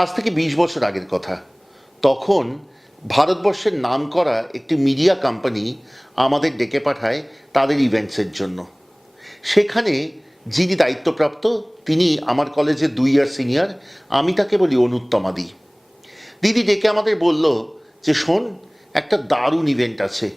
আজ থেকে বিশ বছর আগের কথা। তখন ভারতবর্ষের নাম করা একটি মিডিয়া কোম্পানি আমাদের ডেকে পাঠায় তাদের ইভেন্টসের জন্য। সেখানে যিনি দায়িত্বপ্রাপ্ত, তিনি আমার কলেজের দুই ইয়ার সিনিয়র আমি তাকে বলি অনুত্তমাদি দিদি ডেকে আমাদের বলল যে, শোন, একটা দারুণ ইভেন্ট আছে,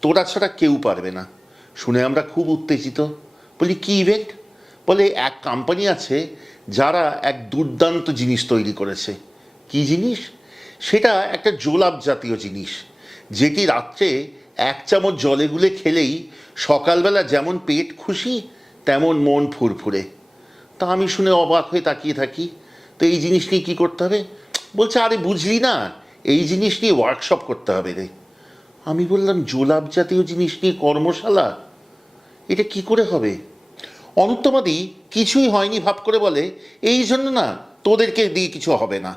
তোরা ছাড়া কেউ পারবে না। শুনে আমরা খুব উত্তেজিত। বলি, কি ইভেন্ট বলে, এক কোম্পানি আছে যারা এক দুর্দান্ত জিনিস তৈরি করেছে। কি জিনিস? সেটা একটা জোলাপ জাতীয় জিনিস, যেটি রাত্রে এক চামচ জলে গুলে খেলেই সকালবেলা যেমন পেট খুশি, তেমন মন ফুরফুরে। তা আমি শুনে অবাক হয়ে তাকিয়ে থাকি, তো এই জিনিস নিয়ে কী করতে হবে? বলছে, আরে বুঝলি না, এই জিনিস নিয়ে ওয়ার্কশপ করতে হবে রে। আমি বললাম জোলাপ জাতীয় জিনিস নিয়ে কর্মশালা? এটা কি করে হবে? অনুত্তমাদি কিছুই হয়নি ভাব করে বলে, এই জন্য না তোদেরকে দিয়ে কিছু হবে না।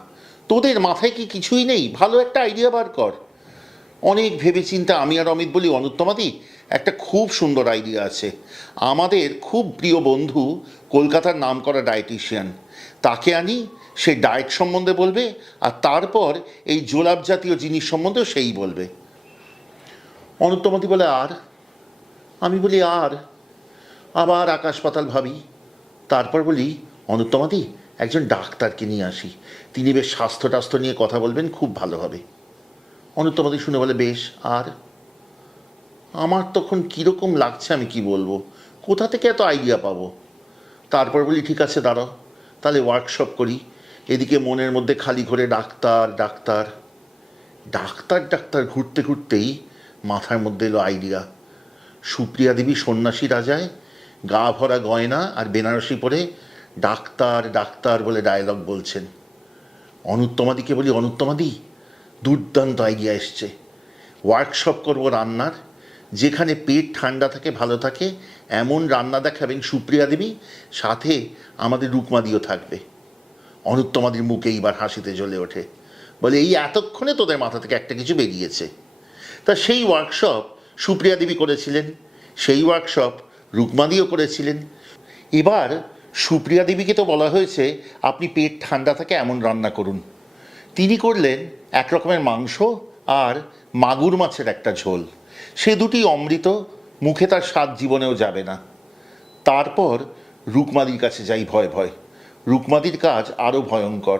তোদের মাথায় কি কিছুই নেই? ভালো একটা আইডিয়া বার কর। অনেক ভেবেচিন্তে আমি আর অমিত বলি অনুত্তমাদি একটা খুব সুন্দর আইডিয়া আছে। আমাদের খুব প্রিয় বন্ধু কলকাতার নামকরা ডায়েটিশিয়ান তাকে আনি, সে ডায়েট সম্বন্ধে বলবে, আর তারপর এই জোলাপ জাতীয় জিনিস সম্বন্ধেও সেই বলবে। অনুত্তমাদি বলে, আর? আমি বলি, আর? আবার আকাশ পাতাল ভাবি। তারপর বলি অনুত্তমাদি একজন ডাক্তারকে নিয়ে আসি। তিনি বেশ স্বাস্থ্য টাস্থ্য নিয়ে কথা বলবেন, খুব ভালো হবে। শুনে বলে, বেশ, আর? আমার তখন কীরকম লাগছে আমি কি বলব? কোথা থেকে এত আইডিয়া পাবো? তারপর বলি, ঠিক আছে, দাঁড়াও। তাহলে ওয়ার্কশপ করি। এদিকে মনের মধ্যে খালি ঘরে ডাক্তার ডাক্তার। ডাক্তার ডাক্তার ঘুরতে ঘুরতেই মাথার মধ্যে এলো আইডিয়া সুপ্রিয়া দেবী সন্ন্যাসী রাজায় গা ভরা গয়না আর বেনারসি পরে ডাক্তার ডাক্তার বলে ডায়লগ বলছেন। অনুত্তমাদিকে বলি, অনুত্তমাদি, দুর্দান্ত আইডিয়া এসছে। ওয়ার্কশপ করব রান্নার। যেখানে পেট ঠান্ডা থাকে, ভালো থাকে, এমন রান্না দেখাবেন সুপ্রিয়া দেবী, সাথে আমাদের রুকমাদিও থাকবে। অনুত্তমাদির মুখে এইবার হাসিতে জ্বলে ওঠে। বলে, এই এতক্ষণে তোদের মাথা থেকে একটা কিছু বেরিয়েছে। তা সেই ওয়ার্কশপ সুপ্রিয়া দেবী করেছিলেন। সেই ওয়ার্কশপ রুকমাদিও করেছিলেন। এবার সুপ্রিয়া দেবীকে তো বলা হয়েছে, আপনি পেট ঠান্ডা থাকে এমন রান্না করুন। তিনি করলেন এক রকমের মাংস আর মাগুর মাছের একটা ঝোল। সে দুটি অমৃত, মুখে তার স্বাদ জীবনেও যাবে না। তারপর রুকমাদির কাছে যাই ভয় ভয়। রুকমাদির কাজ আরও ভয়ঙ্কর।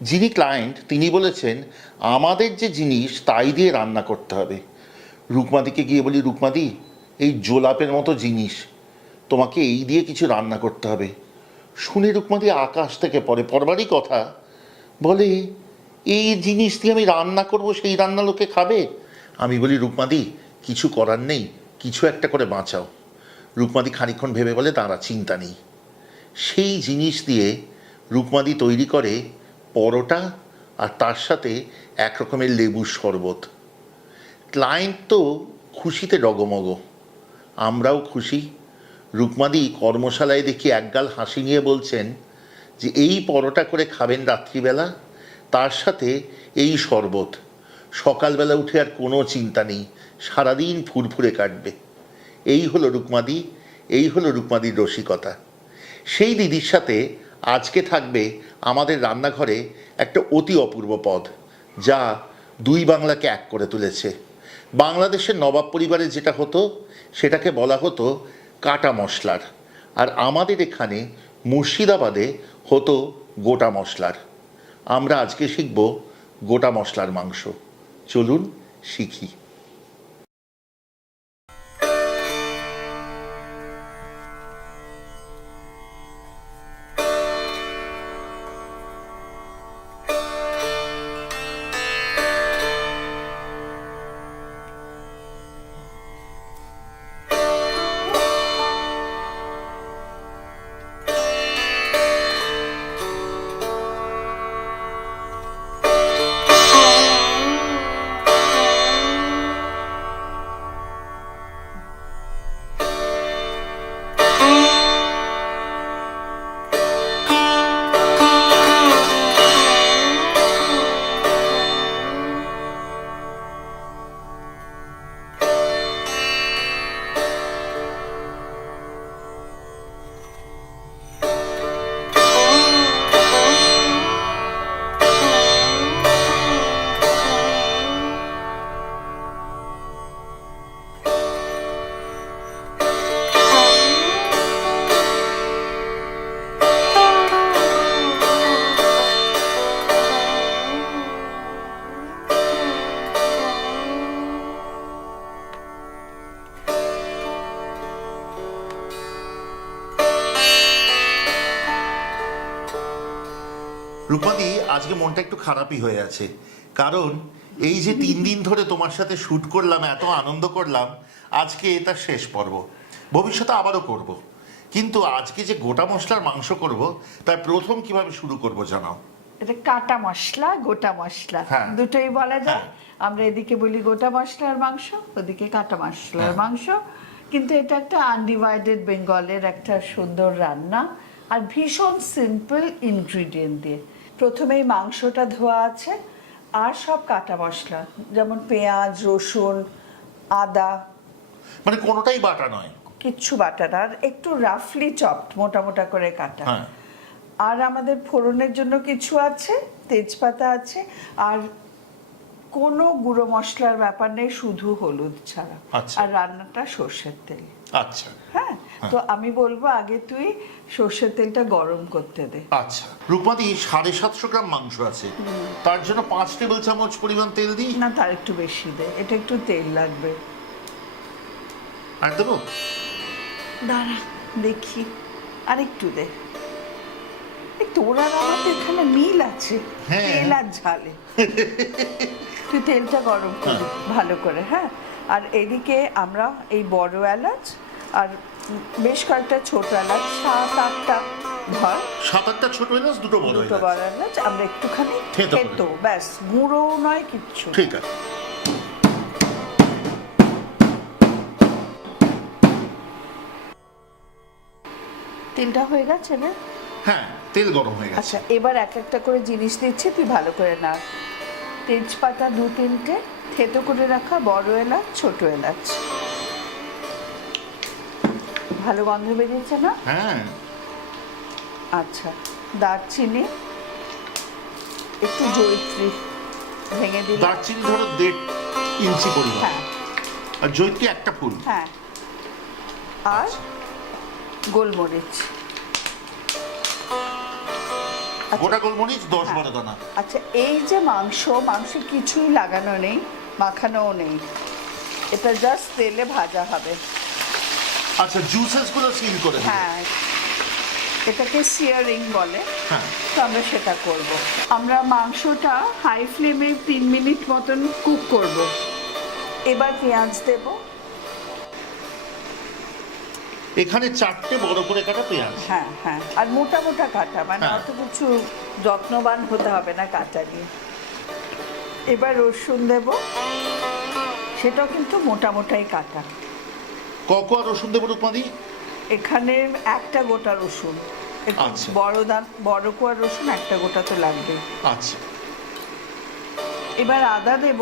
যিনি ক্লায়েন্ট তিনি বলেছেন, আমাদের যে জিনিস, তাই দিয়ে রান্না করতে হবে। রুকমাদিকে গিয়ে বলি রুকমাদি এই জোলাপের মতো জিনিস। তোমাকে এই দিয়ে কিছু রান্না করতে হবে। শুনে রুকমাদি আকাশ থেকে পড়ে। পরবারই কথা। বলে, এই জিনিস দিয়ে আমি রান্না করব, সেই রান্না লোকে খাবে? আমি বলি রুকমাদি কিছু করার নেই। কিছু একটা করে বাঁচাও। রুকমাদি খানিক্ষণ ভেবে বলে তারা চিন্তা নেই। সেই জিনিস দিয়ে রুকমাদি তৈরি করে পরোটা আর তার সাথে এক রকমের লেবুর শরবত। ক্লায়েন্ট তো খুশিতে ডগমগ। আমরাও খুশি। রুকমাদি কর্মশালায় দেখি একগাল হাসি নিয়ে বলছেন যে, এই পরোটা করে খাবেন রাত্রিবেলা? তার সাথে এই শরবত। সকালবেলা উঠে আর কোনো চিন্তা নেই। সারাদিন ফুরফুরে কাটবে। এই হলো রুকমাদি এই হলো রুকমাদির রসিকতা। সেই দিদির সাথে আজকে থাকবে আমাদের রান্নাঘরে একটা অতি অপূর্ব পদ, যা দুই বাংলাকে এক করে তুলেছে। বাংলাদেশের নবাব পরিবারে যেটা হতো সেটাকে বলা হতো কাটা মশলার। আর আমাদের এখানে মুর্শিদাবাদে হতো গোটা মশলার। আমরা আজকে শিখব গোটা মশলার মাংস। চলুন শিখি। আজকে মনটা একটু খারাপই হয়ে আছে। কারণ এই যে তিন দিন ধরে তোমার সাথে শুট করলাম এত আনন্দ করলাম আজকে এটা শেষ পর্ব। ভবিষ্যতে আবারও করব। কিন্তু আজকে যে গোটা মশলার মাংস করব তার প্রথম কীভাবে শুরু করব জানাও? এটা কাটা মশলা গোটা মশলা। হ্যাঁ। দুটোই বলা যায়। হ্যাঁ। আমরা এদিকে বলি গোটা মশলার মাংস ওদিকে কাটা মশলার হ্যাঁ। মাংস। কিন্তু এটা একটা আনডিভাইডেড বেঙ্গলের একটা সুন্দর রান্না। আর ভীষণ সিম্পল ইনগ্রিডিয়েন্ট দিয়ে। প্রথমেই মাংসটা ধোয়া আছে আর সব কাটা মশলা যেমন পেঁয়াজ রসুন আদা। মানে কোনোটাই বাটা নয়? কিচ্ছু বাটা না আর একটু রাফলি চপড মোটা মোটা করে কাটা। হ্যাঁ। আর আমাদের ফোড়নের জন্য কিছু আছে তেজপাতা আছে আর কোনো গুঁড়ো মশলার ব্যাপার নেই শুধু হলুদ ছাড়া। আচ্ছা। আর রান্নাটা সর্ষের তেল। আচ্ছা। হ্যাঁ। তো আমি বলব আগে তুই সর্ষের তেলটা গরম করতে দে। আচ্ছা। রূপমাদি সাড়ে সাতশো গ্রাম মাংস আছে। তার জন্য পাঁচ টেবিল চামচ পরিমাণ তেল দিই? না তার একটু বেশি দে। এটা একটু তেল লাগবে। আর দেবো দাঁড়া দেখি। আর একটু দে তোর আমার এখানে মিল আছে। হ্যাঁ। তেল আর ঝালে। তুই তেলটা গরম করবি ভালো করে হ্যাঁ? আর এদিকে আমরা এই বড় এলাচ আর বেশ কয়েকটা ছোট এলাচ সাত আটটা ধর সাত আটটা ছোট এলাচ দুটো বড় দুটো বড় এলাচ আমরা একটুখানি থেতো খেতো ব্যাস গুঁড়ো নয় কিচ্ছু। ঠিক আছে। তেলটা হয়ে গেছে না? হ্যাঁ তেল গরম হয়ে গেছে। আচ্ছা এবার এক একটা করে জিনিস দিচ্ছি তুই ভালো করে না। তেজপাতা দু তিনটে থেতো করে রাখা বড় এলাচ ছোট এলাচ। ভালো গন্ধ বেরিয়েছে না? হ্যাঁ। আচ্ছা দারচিনি একটু জয়িত্রী ভেঙে দিলাম। দারচিনি ধরো দেড় ইঞ্চি পরিমাণ। হ্যাঁ। আর জৈত্রী একটা ফুল। হ্যাঁ। আর গোলমরিচ। আচ্ছা। গোটা গোলমরিচ দশ হ্যাঁ। বারো দানা। আচ্ছা এই যে মাংস মাংস কিছুই লাগানো নেই মাখানোও নেই। এটা জাস্ট তেলে ভাজা হবে। আচ্ছা জুসেসগুলো সিল করে হ্যাঁ এটাকে সিয়ারিং বলে। হ্যাঁ। তো আমরা সেটা করব। আমরা মাংসটা হাই ফ্লেমে তিন মিনিট মতন কুক করব। এবার পেঁয়াজ দেব। এখানে চারটে বড় করে কাটা পেঁয়াজ। হ্যাঁ হ্যাঁ। আর মোটা মোটা কাটা মানে হ্যাঁ। অত কিছু যত্নবান হতে হবে না কাটা নিয়ে। এবার রসুন দেব। সেটাও কিন্তু মোটা মোটাই কাটা। ককোয়া রসুন দেবো রূপমাদি? এখানে একটা গোটা রসুন। আচ্ছা। বড় দান বড় কোয়ার রসুন একটা গোটা তো লাগবে। আচ্ছা। এবার আদা দেব।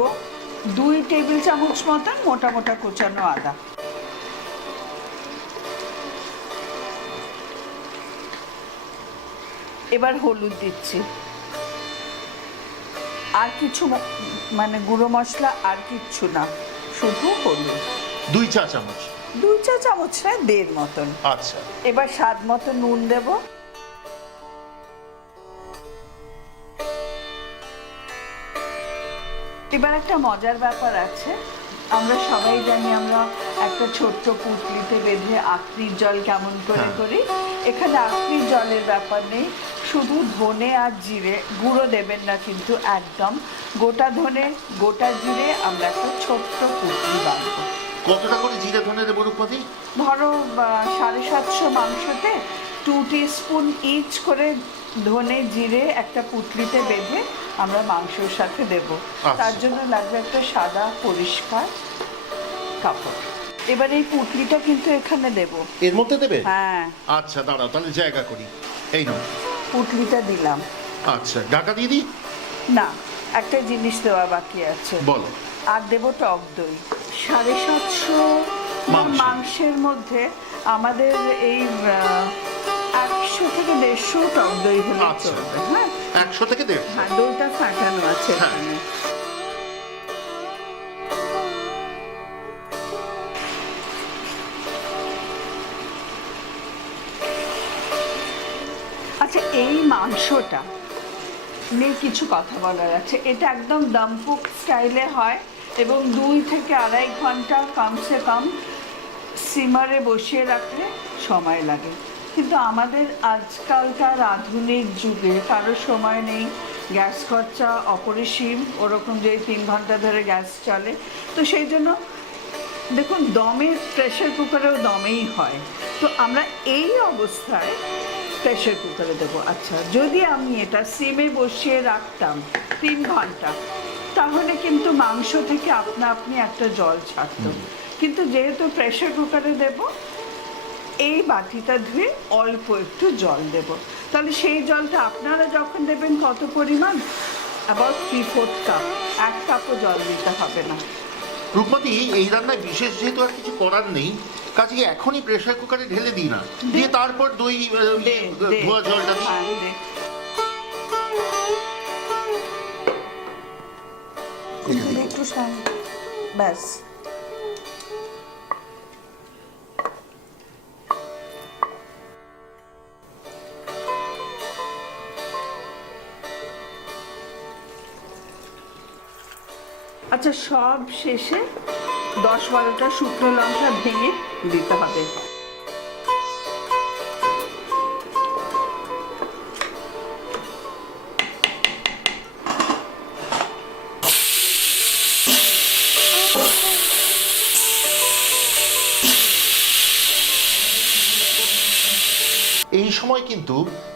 দুই টেবিল চামচ মতন মোটা মোটা কোচানো আদা। এবার হলুদ দিচ্ছি। আর কিছু মানে গুঁড়ো মশলা আর কিচ্ছু না শুধু হলুদ। দুই চা চামচ। দুই চা চামচ না দেড় মতন। আচ্ছা। এবার স্বাদ মতো নুন দেব। এবার একটা মজার ব্যাপার আছে। আমরা সবাই জানি আমরা একটা ছোট্ট পুটলিতে বেঁধে আকরির জল কেমন করে হ্যাঁ। করি। এখানে আকরির জলের ব্যাপার নেই। শুধু ধনে আর জিরে গুঁড়ো দেবেন না কিন্তু একদম। গোটা ধনে গোটা জিরে আমরা একটা ছোট্ট পুটলি বাঁধবো কতটা করে জিরে ধনে দেবো রূপমাদি ধরো সাড়ে সাতশো মাংসতে টু স্পুন ইচ করে ধনে জিরে একটা পুটলিতে বেঁধে আমরা মাংসের সাথে দেব। আচ্ছা। তার জন্য লাগবে একটা সাদা পরিষ্কার কাপড়। এবার এই পুটলিটা কিন্তু এখানে দেব। এর মধ্যে দেবে? হ্যাঁ। আচ্ছা দাঁড়াও তাহলে জায়গা করি। এই নাও। পুটলিটা দিলাম। আচ্ছা ঢাকা দিয়ে দিই? না একটা জিনিস দেওয়া বাকি আছে। বলো। আর দেব টক দই সাড়ে সাতশো মাংস। মাংসের মধ্যে আমাদের এই একশো থেকে দেড়শো টক দই হলে আচ্ছা। চলবে হ্যাঁ একশো থেকে দেড়শো হ্যাঁ দইটা ফাটানো আছে হ্যাঁ। এখানে আচ্ছা এই মাংসটা নিয়ে কিছু কথা বলার আছে এটা একদম দমপুক স্টাইলে হয় এবং দুই থেকে আড়াই ঘণ্টা কমসে কম সিমারে বসিয়ে রাখলে সময় লাগে। কিন্তু আমাদের আজকালকার আধুনিক যুগে কারও সময় নেই, গ্যাস খরচা অপরিসীম, ওরকম যে তিন ঘণ্টা ধরে গ্যাস চলে। তো সেই জন্য দেখুন, দমে প্রেশার কুকারেও দমেই হয়। তো আমরা এই অবস্থায় প্রেশার কুকারে দেবো। আচ্ছা যদি আমি এটা সিমে বসিয়ে রাখতাম তিন ঘণ্টা তাহলে কিন্তু মাংস থেকে আপনা আপনি একটা জল ছাড়তো কিন্তু যেহেতু প্রেশার কুকারে দেব এই বাটিটা ধুয়ে অল্প একটু জল দেব। তাহলে সেই জলটা আপনারা যখন দেবেন কত পরিমাণ? অ্যাবাউট থ্রি ফোর্থ কাপ এক কাপও জল দিতে হবে না। রূপমতি এই রান্নায় বিশেষ যেহেতু আর কিছু করার নেই কাজে এখনই প্রেসার কুকারে ঢেলে দিই না। দিয়ে তারপর দই। ধোয়া জলটা দিই। ব্যাস। আচ্ছা সব শেষে দশ বারোটা শুকনো লঙ্কা ভেঙে দিতে হবে।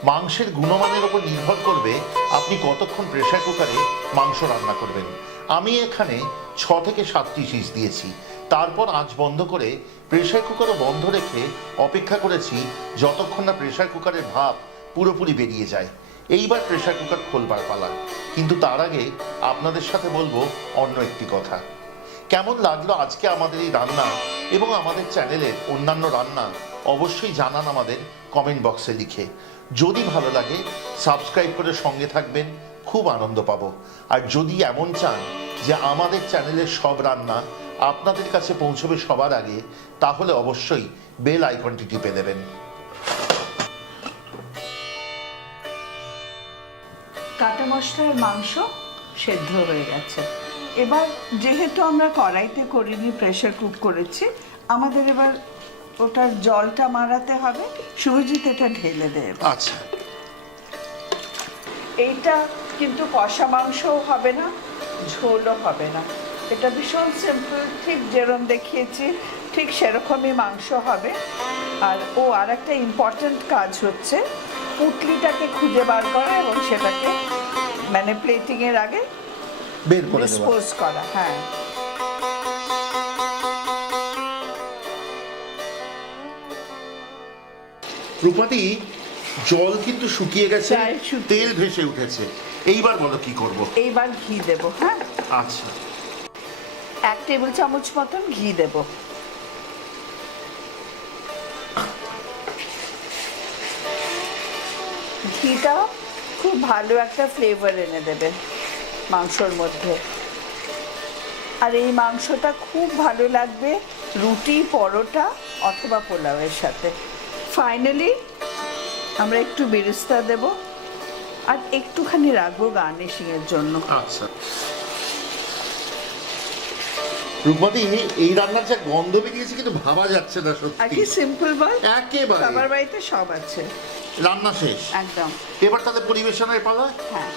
মাংসের গুণমানের উপর নির্ভর করবে আপনি কতক্ষণ প্রেসার কুকারে মাংস রান্না করবেন। আমি এখানে ছ থেকে সাতটি সিজ দিয়েছি। তারপর আঁচ বন্ধ করে প্রেসার কুকারও বন্ধ রেখে অপেক্ষা করেছি যতক্ষণ না প্রেসার কুকারের ভাপ পুরোপুরি বেরিয়ে যায়। এইবার প্রেসার কুকার খোলবার পালা। কিন্তু তার আগে আপনাদের সাথে বলব অন্য একটি কথা। কেমন লাগল আজকে আমাদের এই রান্না এবং আমাদের চ্যানেলের অন্যান্য রান্না? অবশ্যই জানান আমাদের কমেন্ট বক্সে লিখে। যদি ভালো লাগে সাবস্ক্রাইব করে সঙ্গে থাকবেন, খুব আনন্দ পাবো। আর যদি এমন চান যে আমাদের চ্যানেলের সব রান্না আপনাদের কাছে পৌঁছবে সবার আগে, তাহলে অবশ্যই বেল আইকনটি টিপে দেবেন। কাটা মশলার মাংস সেদ্ধ হয়ে গেছে। এবার যেহেতু আমরা কড়াইতে করিনি প্রেশার কুক করেছি, আমাদের এবার ওটার জলটা মারাতে হবে সুজিত এটা ঢেলে দেব। আচ্ছা। এইটা কিন্তু কষা মাংসও হবে না ঝোলও হবে না। এটা ভীষণ সিম্পল ঠিক যেরকম দেখিয়েছি ঠিক সেরকমই মাংস হবে। আর ও আর একটা ইম্পর্ট্যান্ট কাজ হচ্ছে পুটলিটাকে খুঁজে বার করা এবং সেটাকে মানে প্লেটিংয়ের আগে বের করে ডিসপোজ করা হ্যাঁ। রূপাতি জল কিন্তু শুকিয়ে গেছে তেল ভেসে উঠেছে। এইবার বলো কি করব? এইবার ঘি দেব হ্যাঁ? আচ্ছা। এক টেবিল চামচ মতন ঘি দেব। ঘিটা খুব ভালো একটা ফ্লেভার এনে দেবে মাংসর মধ্যে। আর এই মাংসটা খুব ভালো লাগবে রুটি পরোটা অথবা পোলাওয়ের সাথে। ফাইনালি আমরা একটু বেরেস্তা দেব আর একটুখানি রাখব গার্নিশিংয়ের জন্য। আচ্ছা। রূপমতি এই রান্নার যা গন্ধ বেরিয়েছে কিন্তু ভাবা যাচ্ছে না আর কি সিম্পল বল? একেবারে। বাড়িতে সব আছে। রান্না শেষ। একদম। এবার তাহলে পরিবেশনের পালা? হ্যাঁ।